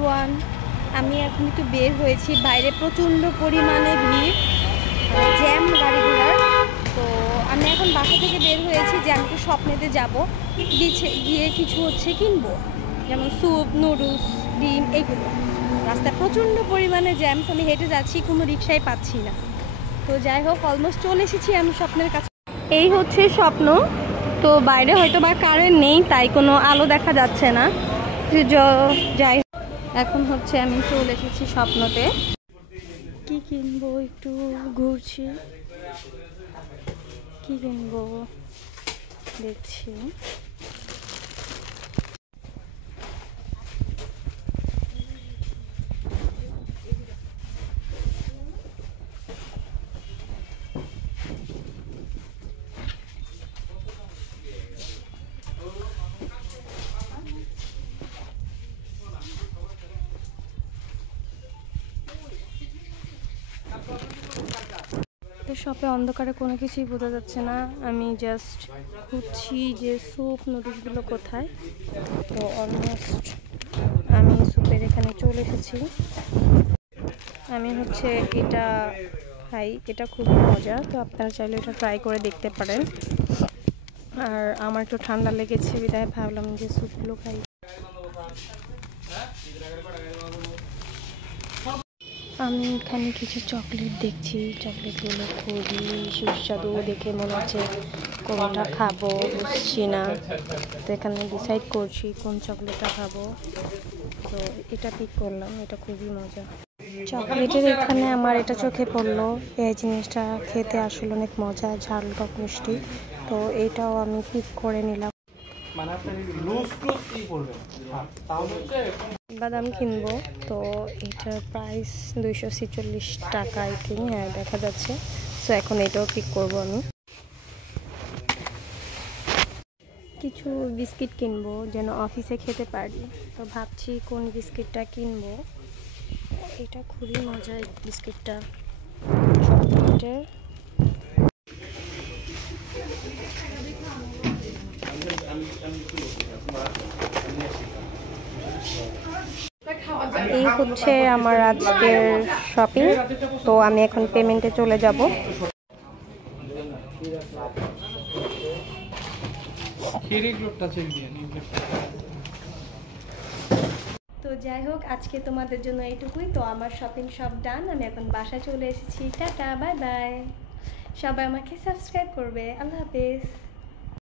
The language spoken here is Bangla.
এভরিওয়ান, আমি এখন একটু বের হয়েছি। বাইরে প্রচণ্ড পরিমাণে ভিড়, জ্যাম গাড়িগুলোর। তো আমি এখন বাসা থেকে বের হয়েছি যে আমি একটু স্বপ্নেতে যাবো, গিয়ে কিছু কিনবো, যেমন স্যুপ, নুডলস, ডিম এগুলো। রাস্তায় প্রচণ্ড পরিমাণে জ্যাম, তো আমি হেঁটে যাচ্ছি, কোনো রিক্সাই পাচ্ছি না। তো যাই হোক, অলমোস্ট চলে এসেছি আমি স্বপ্নের কাছে। এই হচ্ছে স্বপ্ন। তো বাইরে হয়তো বা কারেন্ট নেই, তাই কোনো আলো দেখা যাচ্ছে না। যাই, এখন আমি চলে এসেছি স্বপ্নতে। কি কিনবো, একটু ঘুরছি, কি কিনবো দেখছি। শপে অন্ধকারে কোনো কিছুই বোঝা যাচ্ছে না। আমি জাস্ট খুঁজছি যে স্যুপ নুডলসগুলো কোথায়। তো অলমোস্ট আমি স্যুপের এখানে চলে এসেছি। আমি এটা খাই, এটা খুবই মজা। তো আপনারা চাইলে এটা ট্রাই করে দেখতে পারেন। আর আমার একটু ঠান্ডা লেগেছে, বিধায় ভাবলাম যে স্যুপগুলো খাই। আমি এখানে কিছু চকলেট দেখছি, চকলেটগুলো খুবই সুস্বাদু, দেখে মনে হচ্ছে কোনটা খাবো বুঝছি না। তো এখানে ডিসাইড করছি কোন চকলেটটা খাবো। তো এটা পিক করলাম, এটা খুবই মজা। চকলেটের এখানে আমার এটা চোখে পড়লো, এই জিনিসটা খেতে আসলে অনেক মজা, ঝাল টক মিষ্টি। তো এইটাও আমি পিক করে নিলাম। বাদাম কিনবো, তো এটার প্রাইস 246 টাকা আই থিঙ্ক, হ্যাঁ দেখা যাচ্ছে। সো এখন এটাও পিক করবো আমি। কিছু বিস্কিট কিনবো যেন অফিসে খেতে পারি। তো ভাবছি কোন বিস্কিটটা কিনবো। এটা খুবই মজা, এই বিস্কিটটা চকলেটের। এই আমার আজকের শপিং। তো আমি এখন পেমেন্টে চলে যাব। তো যাই হোক, আজকে তোমাদের জন্য এইটুকুই। তো আমার শপিং সব ডান, আমি এখন বাসায় চলে এসেছি। Tata, bye bye. সবাই আমাকে সাবস্ক্রাইব করবে। আল্লাহ হাফেজ।